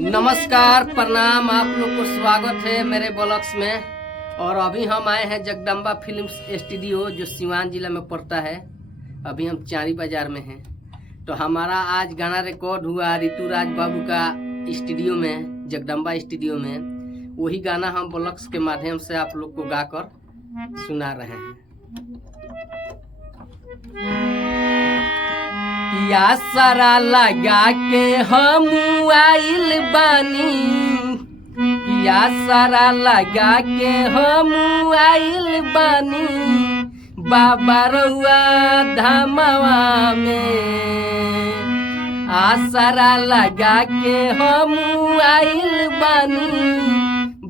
नमस्कार, प्रणाम। आप लोग को स्वागत है मेरे ब्लॉग्स में। और अभी हम आए हैं जगदम्बा फिल्म्स स्टूडियो जो सिवान जिला में पड़ता है। अभी हम चारी बाजार में हैं। तो हमारा आज गाना रिकॉर्ड हुआ ऋतुराज बाबू का स्टूडियो में, जगदम्बा स्टूडियो में। वही गाना हम ब्लॉग्स के माध्यम से आप लोग को गाकर सुना रहे हैं। या सारा लगा के हम आइल बानी, या सारा लगा के हम आइल बानी बाबा रउआ धामवा में। आसरा लगा के हम आइल बानी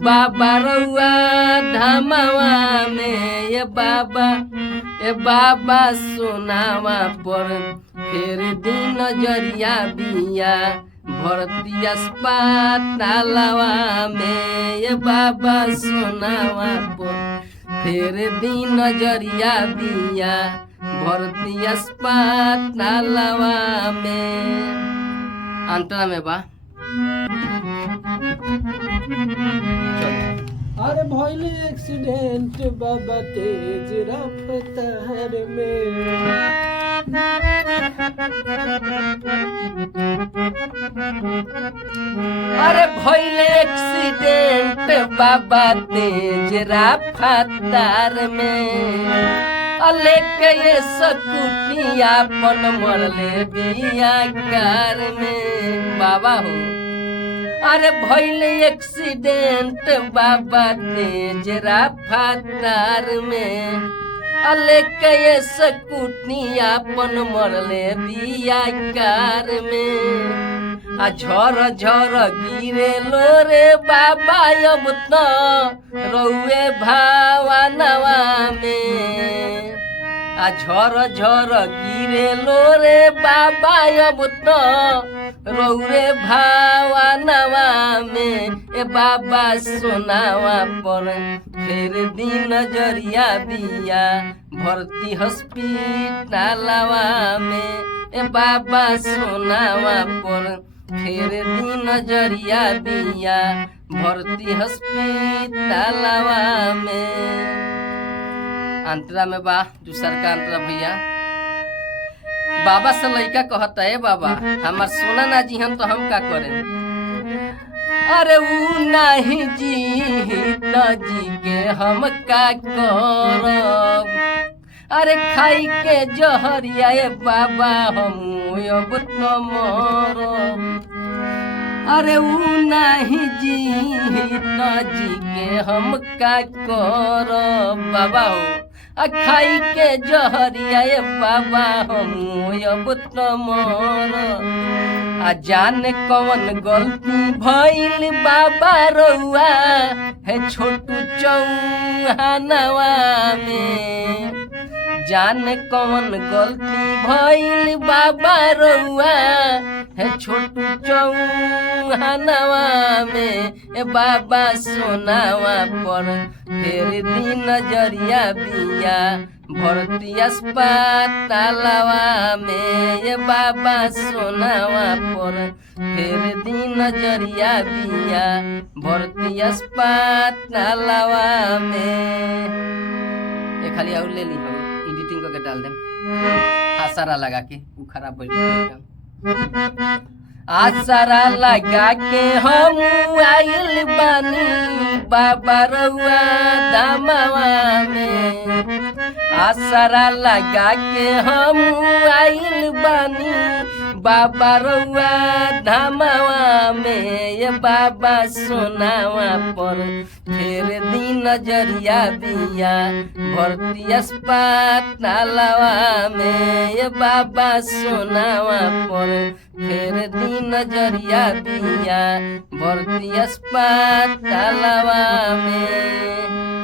बाबा रउआ धामवा में। ए बाबा सोनावा पर फिर दिन नजरिया बिया भरती अस्पतालवा में। ये बाबा सोनावा पर फिर दिन नजरिया बिया भरती अस्पतालवा में। अंतरा में बा अरे भइल एक्सीडेंट बाबा तेज रफ्तार में। अरे भइल एक्सीडेंट बाबा तेज रफ्तार में। लेके ये सकुटिया पन मरले बिया कार में। बाबा हो अरे भइल एक्सीडेंट बाबा तेज रफ्तार में। लेके ये सकुटिया पन मरले बिया कार में। आ झर झर गिरे लो रे बाबा अब तो रउए भावनवा में। आ झर झर गिरे लो रे बाबा अब तो रउए भावनवा में। ए बाबा सोनावा पर फिर दिन नजरिया बिया भर्ती हॉस्पिटलवा में। ए बाबा सोनावा पर फिर दिन नजरिया बिया भर्ती हॉस्पिटलवा में। अंतरा में बा दूसर का अंतरा भैया। बाबा से लड़का कहता है बाबा हमार सोना ना जी हम तो हम का करें। अरे ऊ नहीं जी तो जी के हम का करब। अरे खाई के जहरिया बाबा हम अब तो मरब। अरे ऊ नहीं जी तो जी के हम का करब बाबा हो। खाई के जहरिया बाबा हम अब तो मरब। आ जाने कौन गलती भइल बाबा रउआ है छोटू चौहानवा में। जाने कौन गलती भइल बाबा रउआ है छोटू चौहानवा में। ए बाबा सोनावा पर फिर दिन नजरिया बिया भर्ती अस्पतालवा में। ये बाबा सोनावा पर फिर दिन नजरिया बिया भर्ती अस्पतालवा में। ये खाली और ले ली हम एडिटिंग करके डाल दें। आसरा लगा के वो खराब बोल आसरा लगा के हम आइल बानी बाबा रउआ धामवा में। आसरा लगा के हम आइल बानी बाबा रउआ धामवा में। ये बाबा सोनावा पर फिर दिन नजरिया बिया भर्ती अस्पतालवा में। ये बाबा सोनावा पर फिर दिन नजरिया बिया भर्ती अस्पतालवा में।